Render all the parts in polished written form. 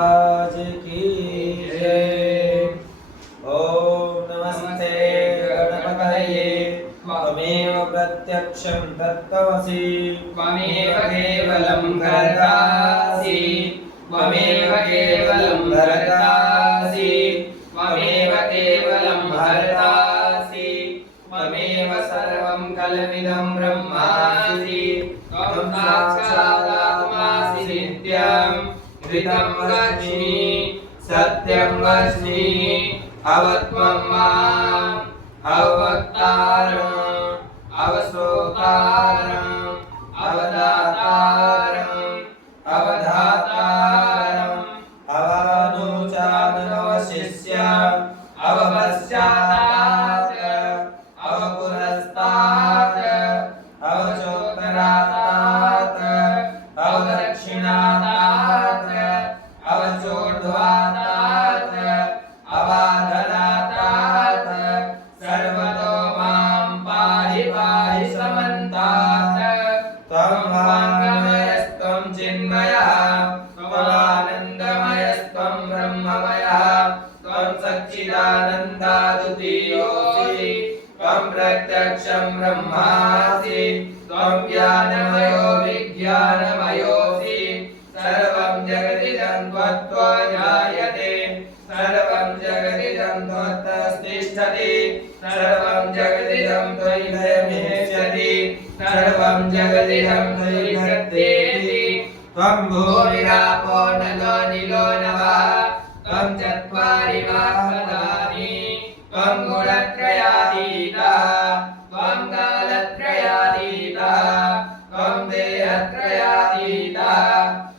आज की जय। ओम नमस्ते गणपतये। त्वमेव प्रत्यक्षं तत्त्वमसि। त्वमेव केवलं भरतासि। त्वमेव केवलं भरतासि। त्वमेव केवलं भरतासि। त्वमेव सर्वं कल्पितं ब्रह्मासि। त्वं साक्षादात्मासि नित्यम् ऋतं वच्मि सत्यं वच्मि अवत्वं माम् अवक्तारम् अवश्रोतारम् अवदातारम् अवधातारम् अवानुचानवशिष्य अवपश्चातात् अवपुरस्तात् अवचोत्तरात् अवदक्षिणात् अवचोर्ध्वात् अवाधनात् सर्वतो मां पाहि पाहि समन्तात्। त्वं वाङ्मयस्त्वं चिन्मयः त्वमानन्दमयस्त्वं ब्रह्ममयः त्वं सच्चिदानन्दाद्वितीयोऽसि त्वं प्रत्यक्षं ब्रह्मासि त्वं ज्ञानमयो विज्ञानमयोऽसि सर्वं जगदिदं त्वत्तो जायते सर्वं जगदिदं त्वत्तस्तिष्ठति सर्वं जगदिदं त्वयि लयमेष्यति सर्वं जगदिदं त्वयि गच्छति। त्वं भूमिरापो नलो निलो नभः त्वं चत्वारि वाक्पदानि त्वं गुणत्रयातीतः त्वं कालत्रयातीतः त्वं देहत्रयातीतः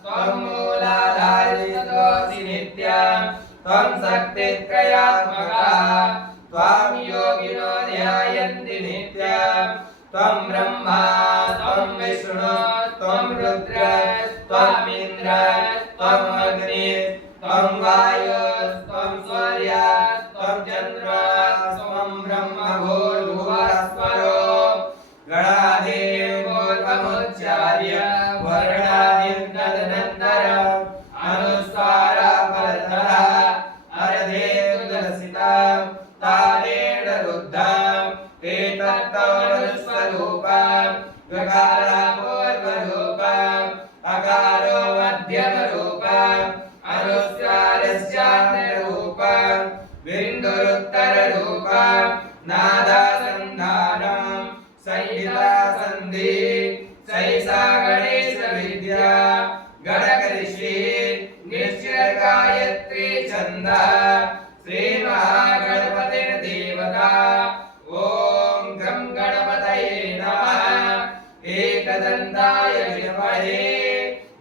त्वं मूलाधारस्तोऽसि नित्यं त्वं शक्तित्रयात्मकः त्वां योगिनो ध्यायन्ति नित्यं त्वं ब्रह्मा त्वं विष्णु त्वं रुद्र त्वमिन्द्र त्वम् अग्नि त्वं वायुः त्वं सूर्यः त्वं चन्द्रः त्वं ब्रह्म भूर्भुवस्वरो गणाधिं पूर्वमुच्चार्य वर्णादिं तदनन्तरम् अनुस्वारः परतः अर्धेन्दुलसितं तारेण रुद्धम् एतत्तमनुस्वरूपम् गकारः पूर्वरूपम् अकारो मध्यमरूपम् अनुस्वारस्यान्तररूपम् बिन्दुरुत्तररूपम् नादासन्धानम् संहितासन्धि सैषा गणेशविद्या गणकऋषिः निश्चयगायत्री छन्दः श्रीमहागणपतिर्देवता। ॐ गं गणपतये नमः। एकदन्ताय विद्महे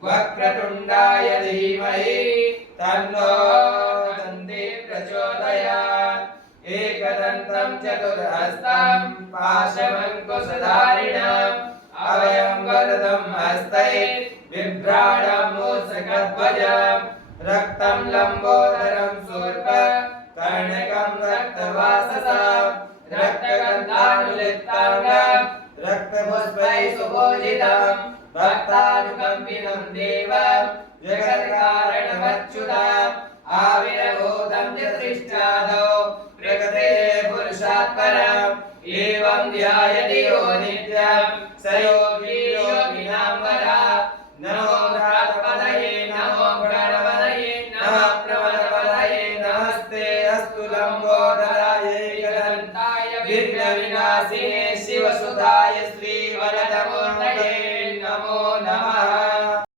वक्रतुण्डाय धीमहि तन्नो दन्ती प्रचोदयात्। एकदन्तं चतुर्हस्तं पाशमङ्कुशधारिणम् अभयं वरदं हस्तै बिभ्राणं मूषकध्वजम् रक्तं लम्बोदरं शूर्पं कर्णकं रक्तवाससं रक्तगन्धानुलिप्ताङ्गं रक्तपुष्पैः सुपूजितं भक्तानुकम्पिनं देवं जगत्कारणमच्युतम् आविर्भूतं च सृष्टादौ प्रकृते पुरुषात् परम् एवं ध्यायति यो नित्यं स योगी योगिनां वरः। नमो गणपतये नमो गणपतये नमः प्रमदपतये नमस्ते अस्तु लम्बोदराय एकदन्ताय विघ्नविनाशिने शिवसुताय श्रीवल्लभाय